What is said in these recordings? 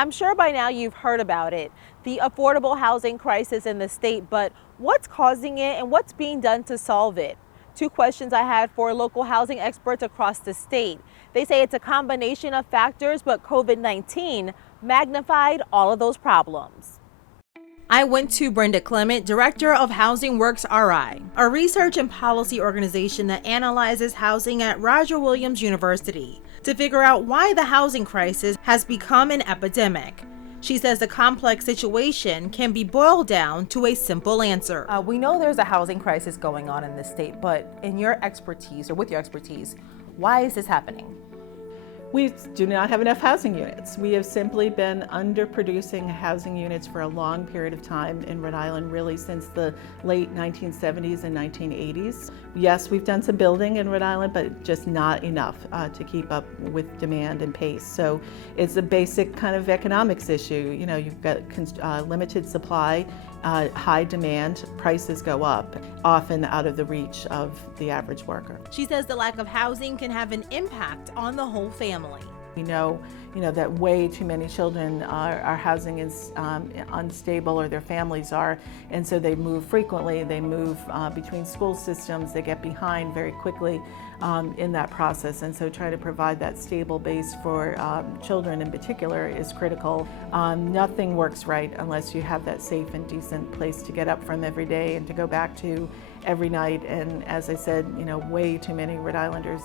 I'm sure by now you've heard about it, the affordable housing crisis in the state, but what's causing it and what's being done to solve it? Two questions I had for local housing experts across the state. They say it's a combination of factors, but COVID-19 magnified all of those problems. I went to Brenda Clement, Director of Housing Works RI, a research and policy organization that analyzes housing at Roger Williams University, to figure out why the housing crisis has become an epidemic. She says the complex situation can be boiled down to a simple answer. We know there's a housing crisis going on in this state, but in your expertise, or with your expertise, why is this happening? We do not have enough housing units. We have simply been underproducing housing units for a long period of time in Rhode Island, really since the late 1970s and 1980s. Yes, we've done some building in Rhode Island, but just not enough to keep up with demand and pace. So it's a basic kind of economics issue. You know, you've got limited supply, high demand, prices go up, often out of the reach of the average worker. She says the lack of housing can have an impact on the whole family. We know that way too many children our housing is unstable, or their families are, and so they move frequently. They move between school systems. They get behind very quickly in that process, and so trying to provide that stable base for children in particular is critical. Nothing works right unless you have that safe and decent place to get up from every day and to go back to every night. And as I said, way too many Rhode Islanders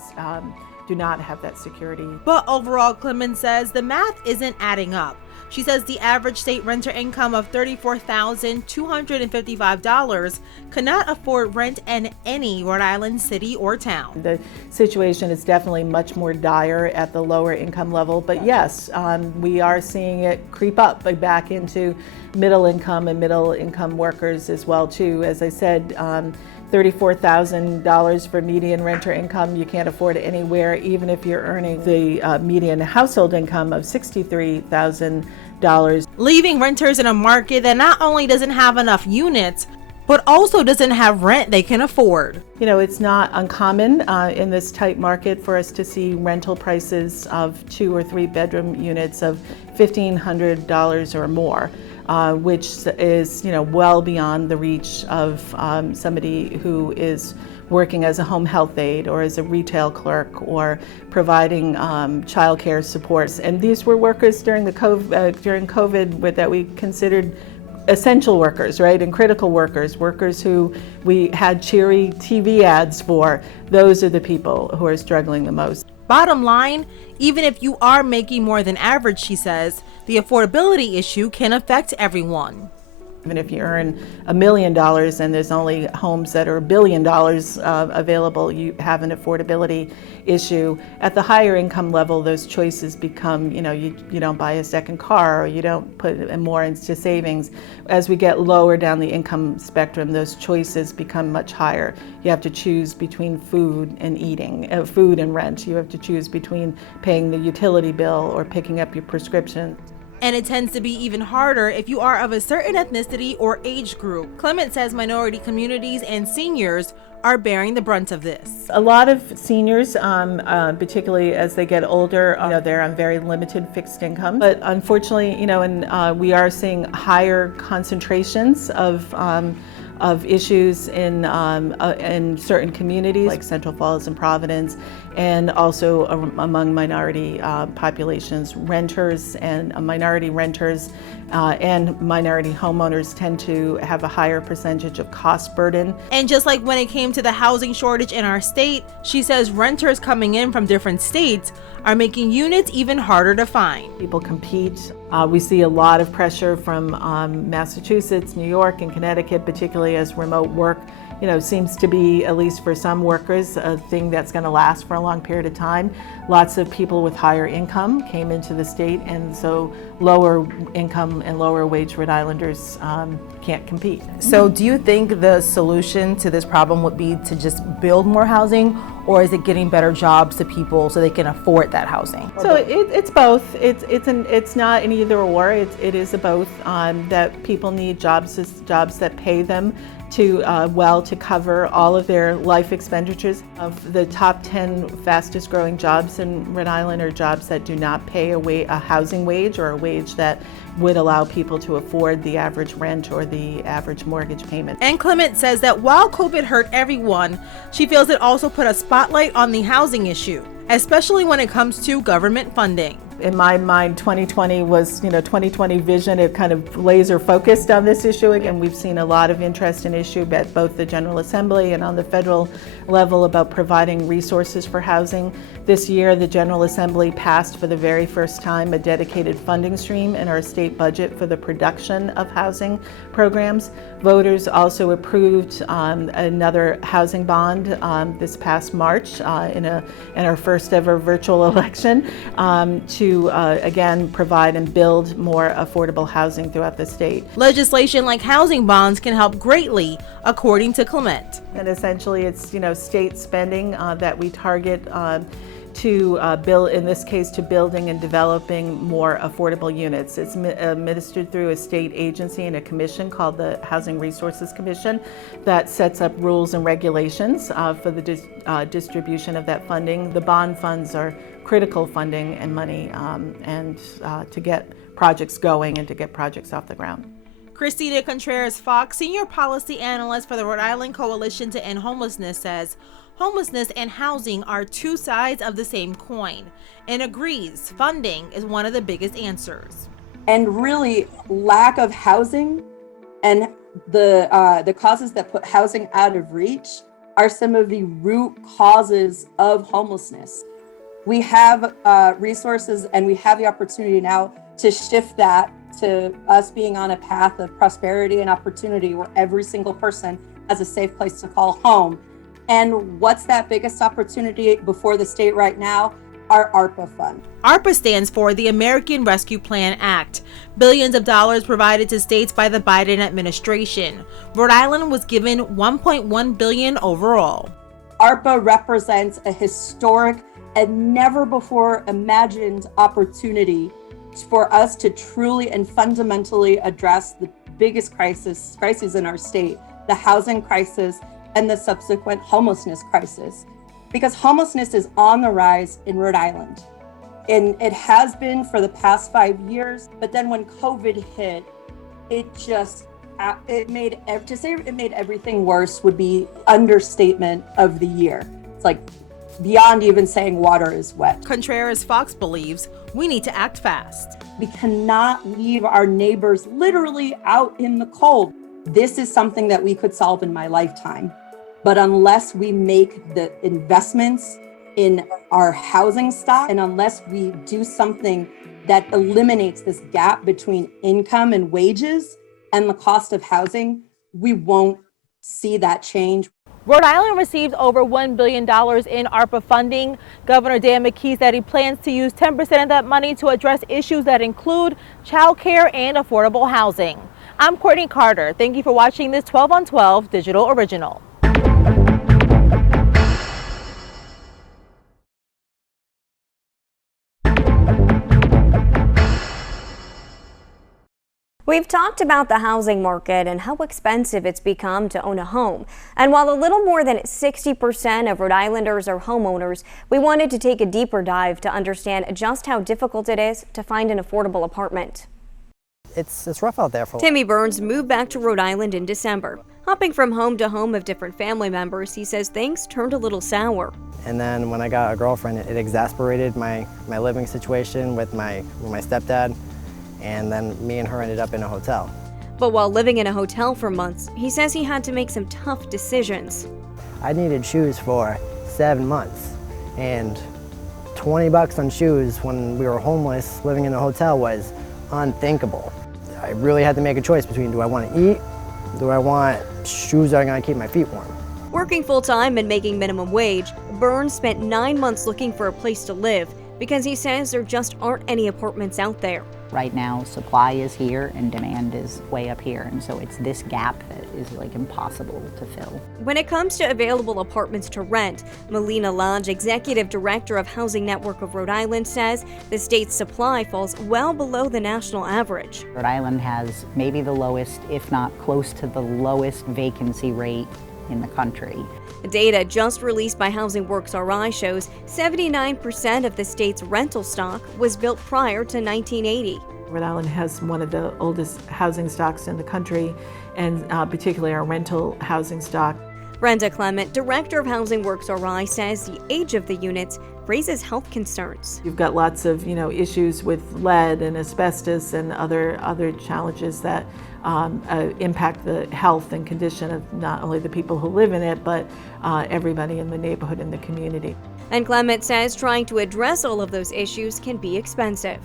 do not have that security. But overall, Clemens says the math isn't adding up. She says the average state renter income of $34,255 cannot afford rent in any Rhode Island city or town. The situation is definitely much more dire at the lower income level, but yes, we are seeing it creep up back into middle income and middle income workers as well too. As I said, $34,000 for median renter income. You can't afford it anywhere, even if you're earning the median household income of $63,000. Leaving renters in a market that not only doesn't have enough units, but also doesn't have rent they can afford. It's not uncommon in this tight market for us to see rental prices of 2 or 3 bedroom units of $1,500 or more. Which is, well beyond the reach of somebody who is working as a home health aide or as a retail clerk or providing childcare supports. And these were workers during COVID that we considered essential workers, right, and critical workers who we had cheery TV ads for. Those are the people who are struggling the most. Bottom line, even if you are making more than average, she says, the affordability issue can affect everyone. Even if you earn $1 million and there's only homes that are $1 billion available, you have an affordability issue. At the higher income level, those choices become, you don't buy a second car, or you don't put more into savings. As we get lower down the income spectrum, those choices become much higher. You have to choose between food and eating, food and rent. You have to choose between paying the utility bill or picking up your prescription. And it tends to be even harder if you are of a certain ethnicity or age group. Clement says minority communities and seniors are bearing the brunt of this. A lot of seniors, particularly as they get older, they're on very limited fixed income. But unfortunately, we are seeing higher concentrations of issues in certain communities like Central Falls and Providence, and also among minority populations. Renters and minority renters and minority homeowners tend to have a higher percentage of cost burden. And just like when it came to the housing shortage in our state, she says renters coming in from different states are making units even harder to find. People compete. We see a lot of pressure from Massachusetts, New York, and Connecticut, particularly as remote work seems to be, at least for some workers, a thing that's going to last for a long period of time. Lots of people with higher income came into the state, and so lower income and lower wage Rhode Islanders can't compete. So do you think the solution to this problem would be to just build more housing, or is it getting better jobs to people so they can afford that housing? So it's both. It's not an either or. It is a both. That people need jobs that pay them to cover all of their life expenditures. Of the top 10 fastest growing jobs in Rhode Island are jobs that do not pay a housing wage or a wage that would allow people to afford the average rent or the average mortgage payment. And Clement says that while COVID hurt everyone, she feels it also put a spotlight on the housing issue, especially when it comes to government funding. In my mind, 2020 was, 2020 vision. It kind of laser focused on this issue, and we've seen a lot of interest in issue at both the General Assembly and on the federal level about providing resources for housing. This year, the General Assembly passed for the very first time a dedicated funding stream in our state budget for the production of housing programs. Voters also approved another housing bond this past March in our first ever virtual election to again provide and build more affordable housing throughout the state. Legislation like housing bonds can help greatly, according to Clement. And essentially it's state spending that we target to build, in this case, to building and developing more affordable units. It's administered through a state agency and a commission called the Housing Resources Commission that sets up rules and regulations for the distribution of that funding. The bond funds are critical funding and money to get projects going and to get projects off the ground. Christina Contreras-Fox, Senior Policy Analyst for the Rhode Island Coalition to End Homelessness, says homelessness and housing are two sides of the same coin and agrees funding is one of the biggest answers. And really, lack of housing and the causes that put housing out of reach are some of the root causes of homelessness. We have resources and we have the opportunity now to shift that to us being on a path of prosperity and opportunity where every single person has a safe place to call home. And what's that biggest opportunity before the state right now? Our ARPA fund. ARPA stands for the American Rescue Plan Act. Billions of dollars provided to states by the Biden administration. Rhode Island was given $1.1 billion overall. ARPA represents a historic and never before imagined opportunity for us to truly and fundamentally address the biggest crises in our state, the housing crisis and the subsequent homelessness crisis. Because homelessness is on the rise in Rhode Island. And it has been for the past 5 years, but then when COVID hit, it made everything worse would be understatement of the year. It's like beyond even saying water is wet. Contreras-Fox believes we need to act fast. We cannot leave our neighbors literally out in the cold. This is something that we could solve in my lifetime. But unless we make the investments in our housing stock, and unless we do something that eliminates this gap between income and wages and the cost of housing, we won't see that change. Rhode Island received over $1 billion in ARPA funding. Governor Dan McKee said he plans to use 10% of that money to address issues that include childcare and affordable housing. I'm Courtney Carter. Thank you for watching this 12 on 12 digital original. We've talked about the housing market and how expensive it's become to own a home. And while a little more than 60% of Rhode Islanders are homeowners, we wanted to take a deeper dive to understand just how difficult it is to find an affordable apartment. It's rough out there for Timmy Burns moved back to Rhode Island in December. Hopping from home to home of different family members, he says things turned a little sour. And then when I got a girlfriend, it exasperated my living situation with my stepdad. And then me and her ended up in a hotel. But while living in a hotel for months, he says he had to make some tough decisions. I needed shoes for 7 months, and $20 on shoes when we were homeless living in a hotel was unthinkable. I really had to make a choice between, do I want to eat? Do I want shoes that are going to keep my feet warm? Working full-time and making minimum wage, Burns spent 9 months looking for a place to live because he says there just aren't any apartments out there. right now supply is here and demand is way up here, and so it's this gap that is like impossible to fill. When it comes to available apartments to rent, Melina Lodge, Executive Director of Housing Network of Rhode Island, says the state's supply falls well below the national average. Rhode Island has maybe the lowest, if not close to the lowest, vacancy rate in the country. Data just released by Housing Works RI shows 79% of the state's rental stock was built prior to 1980. Rhode Island has one of the oldest housing stocks in the country, and particularly our rental housing stock. Brenda Clement, Director of Housing Works RI, says the age of the units raises health concerns. You've got lots of issues with lead and asbestos and other challenges that impact the health and condition of not only the people who live in it, but everybody in the neighborhood and the community. And Clement says trying to address all of those issues can be expensive.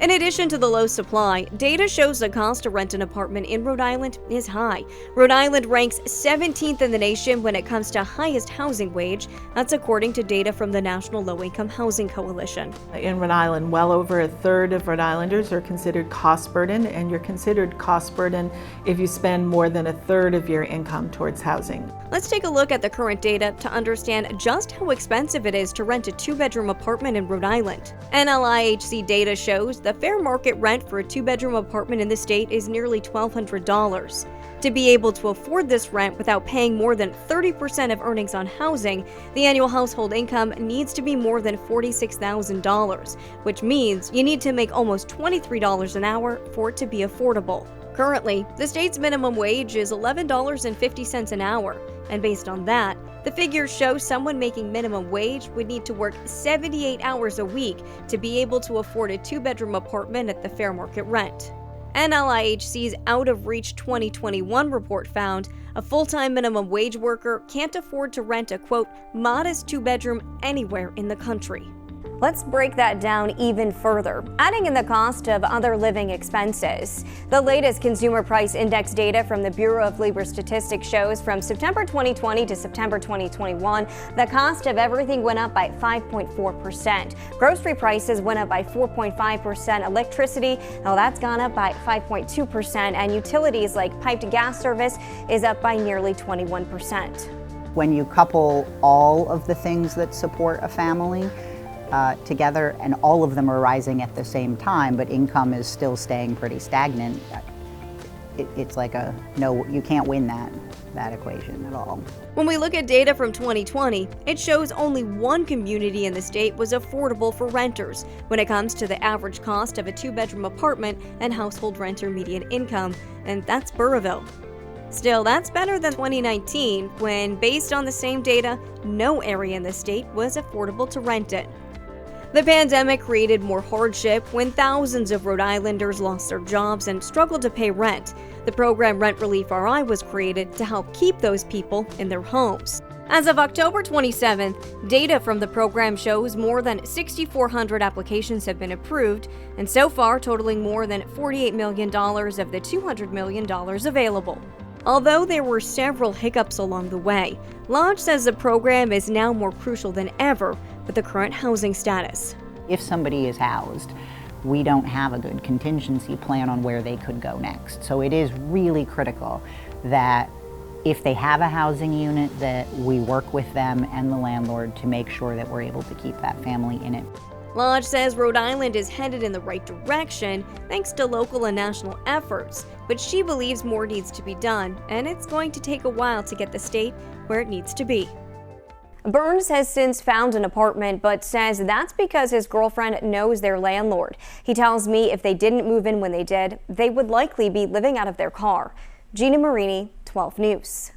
In addition to the low supply, data shows the cost to rent an apartment in Rhode Island is high. Rhode Island ranks 17th in the nation when it comes to highest housing wage. That's according to data from the National Low-Income Housing Coalition. In Rhode Island, well over a third of Rhode Islanders are considered cost burden, and you're considered cost burden if you spend more than a third of your income towards housing. Let's take a look at the current data to understand just how expensive it is to rent a two-bedroom apartment in Rhode Island. NLIHC data shows the fair market rent for a two-bedroom apartment in the state is nearly $1,200. To be able to afford this rent without paying more than 30% of earnings on housing, the annual household income needs to be more than $46,000, which means you need to make almost $23 an hour for it to be affordable. Currently, the state's minimum wage is $11.50 an hour, and based on that, the figures show someone making minimum wage would need to work 78 hours a week to be able to afford a two-bedroom apartment at the fair market rent. NLIHC's Out of Reach 2021 report found a full-time minimum wage worker can't afford to rent a, quote, modest two-bedroom anywhere in the country. Let's break that down even further, adding in the cost of other living expenses. The latest Consumer Price Index data from the Bureau of Labor Statistics shows from September 2020 to September 2021, the cost of everything went up by 5.4%. Grocery prices went up by 4.5%. Electricity, well, that's gone up by 5.2%. And utilities like piped gas service is up by nearly 21%. When you couple all of the things that support a family together, and all of them are rising at the same time, but income is still staying pretty stagnant, it's like no, you can't win that equation at all. When we look at data from 2020, it shows only one community in the state was affordable for renters when it comes to the average cost of a two-bedroom apartment and household renter median income, and that's Burrillville. Still, that's better than 2019, when, based on the same data, no area in the state was affordable to rent in. The pandemic created more hardship when thousands of Rhode Islanders lost their jobs and struggled to pay rent. The program Rent Relief RI was created to help keep those people in their homes. As of October 27th, data from the program shows more than 6,400 applications have been approved, and so far totaling more than $48 million of the $200 million available. Although there were several hiccups along the way, Lodge says the program is now more crucial than ever with the current housing status. If somebody is housed, we don't have a good contingency plan on where they could go next. So it is really critical that if they have a housing unit, that we work with them and the landlord to make sure that we're able to keep that family in it. Lodge says Rhode Island is headed in the right direction thanks to local and national efforts, but she believes more needs to be done, and it's going to take a while to get the state where it needs to be. Burns has since found an apartment, but says that's because his girlfriend knows their landlord. He tells me if they didn't move in when they did, they would likely be living out of their car. Gina Marini, 12 News.